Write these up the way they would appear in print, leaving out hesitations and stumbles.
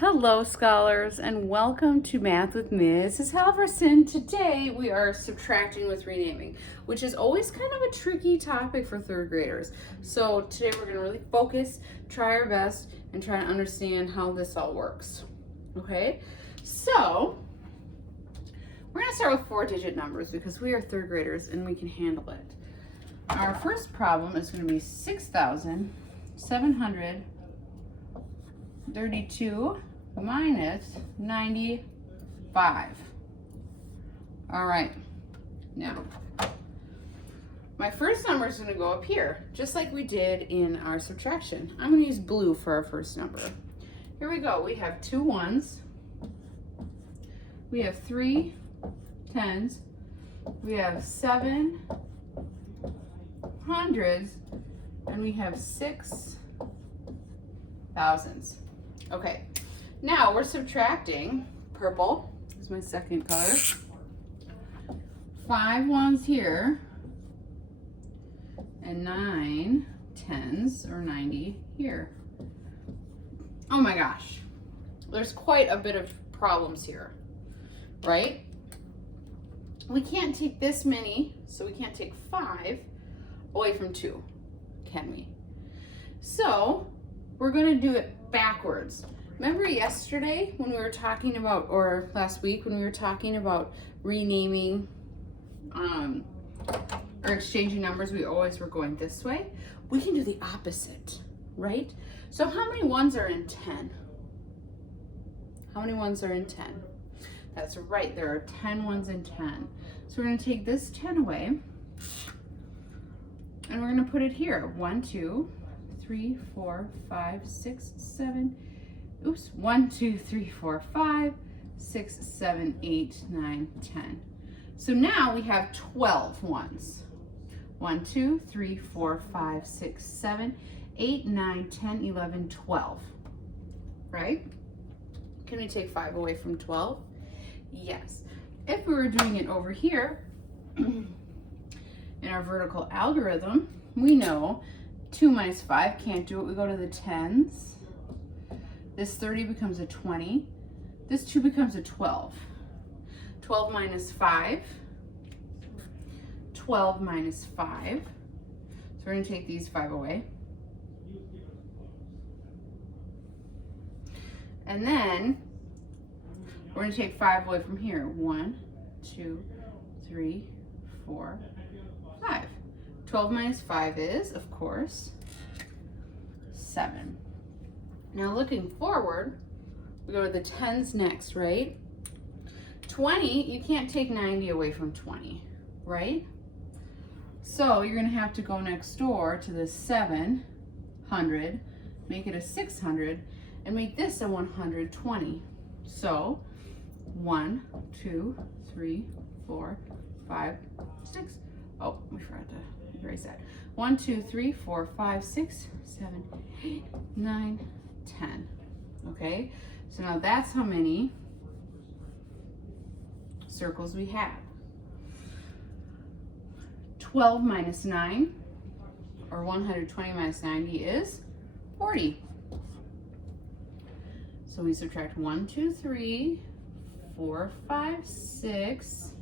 Hello, scholars, and welcome to Math with Mrs. Halverson. Today we are subtracting with renaming, which is always kind of a tricky topic for third graders. So today we're going to really focus, try our best, and try to understand how this all works. Okay, so we're going to start with 4-digit numbers because we are third graders and we can handle it. Our first problem is going to be 6,732 minus 95. All right, now my first number is going to go up here, just like we did in our subtraction. I'm going to use blue for our first number. Here we go. We have 2 ones. We have 3 tens. We have 7 hundreds, and we have 6 thousands. Okay, now we're subtracting. Purple is my second color. 5 ones here and 9 tens or 90 here. Oh my gosh, there's quite a bit of problems here, right? We can't take this many, so we can't take 5 away from 2, can we? So we're going to do it backwards. Remember yesterday when we were talking about, or last week when we were talking about renaming or exchanging numbers, we always were going this way. We can do the opposite, right? So how many ones are in 10? How many ones are in 10? That's right, there are 10 ones in 10. So we're going to take this 10 away and we're going to put it here. 1, 2, 3, 4, 5, 6, 7. Oops. 1, 2, 3, 4, 5, 6, 7, 8, 9, 10. So now we have 12 ones. 1, 2, 3, 4, 5, 6, 7, 8, 9, 10, 11, 12. Right? Can we take 5 away from 12? Yes. If we were doing it over here in our vertical algorithm, we know 2 minus 5 can't do it. We go to the tens. This 30 becomes a 20. This 2 becomes a 12. 12 minus 5. 12 minus 5. So we're going to take these 5 away. And then we're going to take 5 away from here. 1, 2, 3, 4, 5. 12 minus 5 is, of course, 7. Now looking forward, we go to the tens next, right? 20, you can't take 90 away from 20, right? So you're going to have to go next door to the 700, make it a 600, and make this a 120. So 1, 2, 3, 4, 5, 6. Oh, we forgot to erase that. 1, 2, 3, 4, 5, 6, 7, 8, 9, 10. Okay, so now that's how many circles we have. 12 minus 9, or 120 minus 90 is 40. So we subtract 1, 2, 3, 4, 5, 6,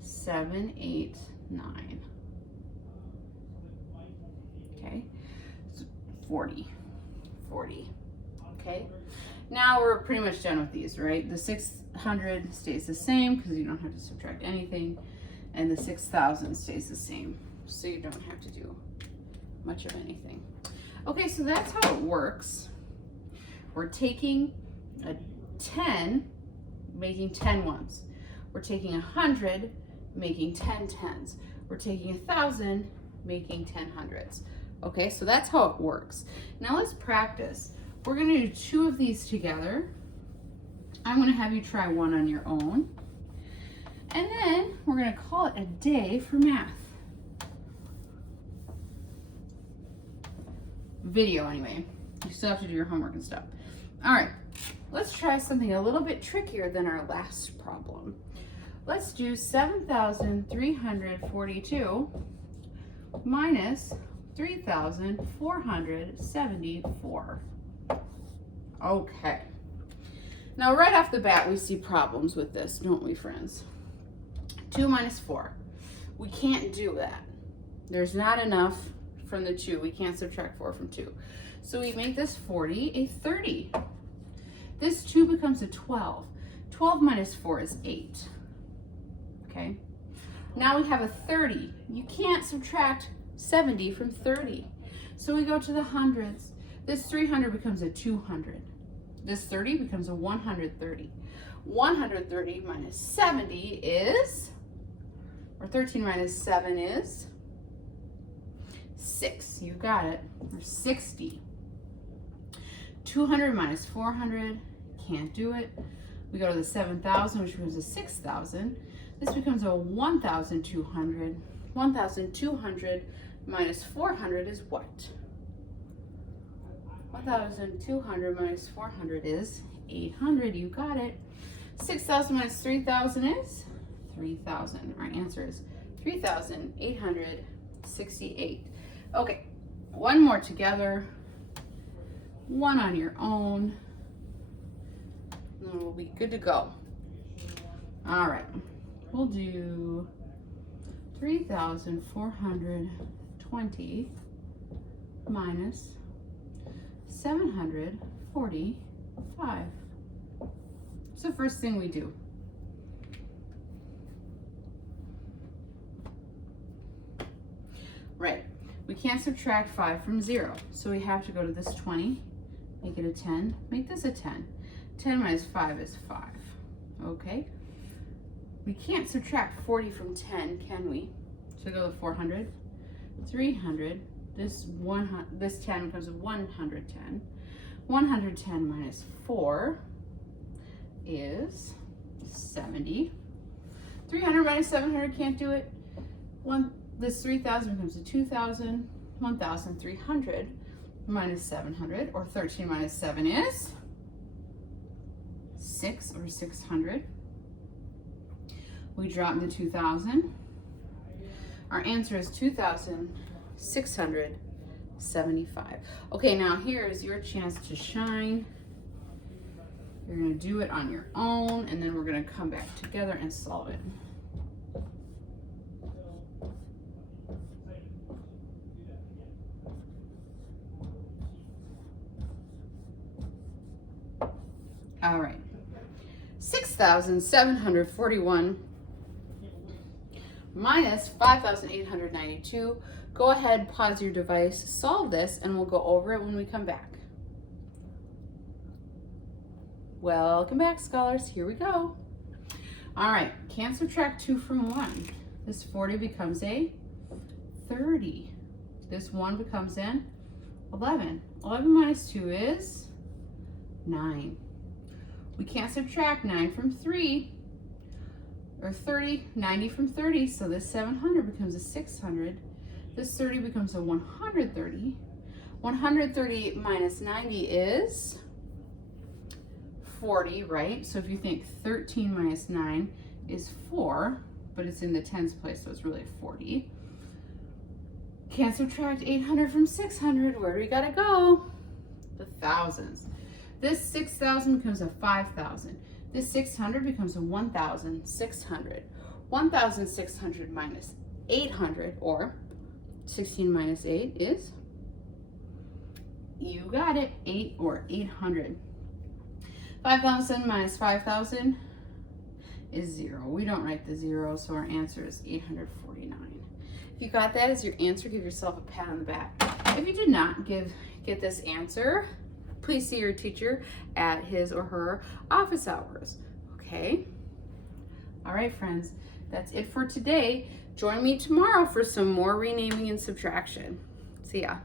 7, 8, 9. Okay, 40. Okay, now we're pretty much done with these, right? The 600 stays the same because you don't have to subtract anything, and the 6,000 stays the same, so you don't have to do much of anything. Okay, so that's how it works. We're taking a 10, making 10 ones. We're taking 100, making 10 tens. We're taking 1,000, making 10 hundreds. Okay, so that's how it works. Now let's practice. We're going to do 2 of these together. I'm going to have you try one on your own. And then we're going to call it a day for math. Video anyway. You still have to do your homework and stuff. All right, let's try something a little bit trickier than our last problem. Let's do 7,342 minus 3,474. Okay, Now, right off the bat, we see problems with this, don't we, friends? 2 minus 4. We can't do that. There's not enough from the 2. We can't subtract 4 from 2. So we make this 40 a 30. This 2 becomes a 12. 12 minus 4 is 8. Okay? Now we have a 30. You can't subtract 70 from 30. So we go to the hundreds. This 300 becomes a 200. This 30 becomes a 130. 130 minus 70 is, or 13 minus 7 is 6. You got it. Or 60. 200 minus 400, can't do it. We go to the 7,000, which becomes a 6,000. This becomes a 1,200. 1,200 minus 400 is what? 1,200 minus 400 is 800. You got it. 6,000 minus 3,000 is 3,000. Our answer is 3,868. Okay, one more together, one on your own, and then we'll be good to go. All right, we'll do 3,420 minus 745. What's the first thing we do? Right, we can't subtract 5 from 0, so we have to go to this 20, make it a 10, make this a 10. 10 minus 5 is 5, okay? We can't subtract 40 from 10, can we? So go to 400, 300, this 10 becomes a 110. 110 minus 4 is 70. 300 minus 700, can't do it. This 3,000 becomes a 2,000. 1,300 minus 700, or 13 minus 7 is 6, or 600. We drop the 2,000. Our answer is 2,675. Okay, now here's your chance to shine. You're gonna do it on your own, and then we're gonna come back together and solve it. All right, 6,741 minus 5,892. Go ahead, pause your device, solve this, and we'll go over it when we come back. Welcome back, scholars. Here we go. All right, can't subtract 2 from 1. This 40 becomes a 30. This 1 becomes an 11. 11 minus 2 is 9. We can't subtract 9 from 3, or 90 from 30, so this 700 becomes a 600. This 30 becomes a 130. 130 minus 90 is 40, right? So if you think 13 minus 9 is 4, but it's in the tens place, so it's really 40. Can't subtract 800 from 600. Where do we gotta go? The thousands. This 6,000 becomes a 5,000. This 600 becomes a 1,600. 1,600 minus 800, or 16 minus 8 is, you got it, 8, or 800. 5,000 minus 5,000 is 0. We don't write the 0, so our answer is 849. If you got that as your answer, give yourself a pat on the back. If you did not get this answer, please see your teacher at his or her office hours, okay? All right, friends, that's it for today. Join me tomorrow for some more renaming and subtraction. See ya.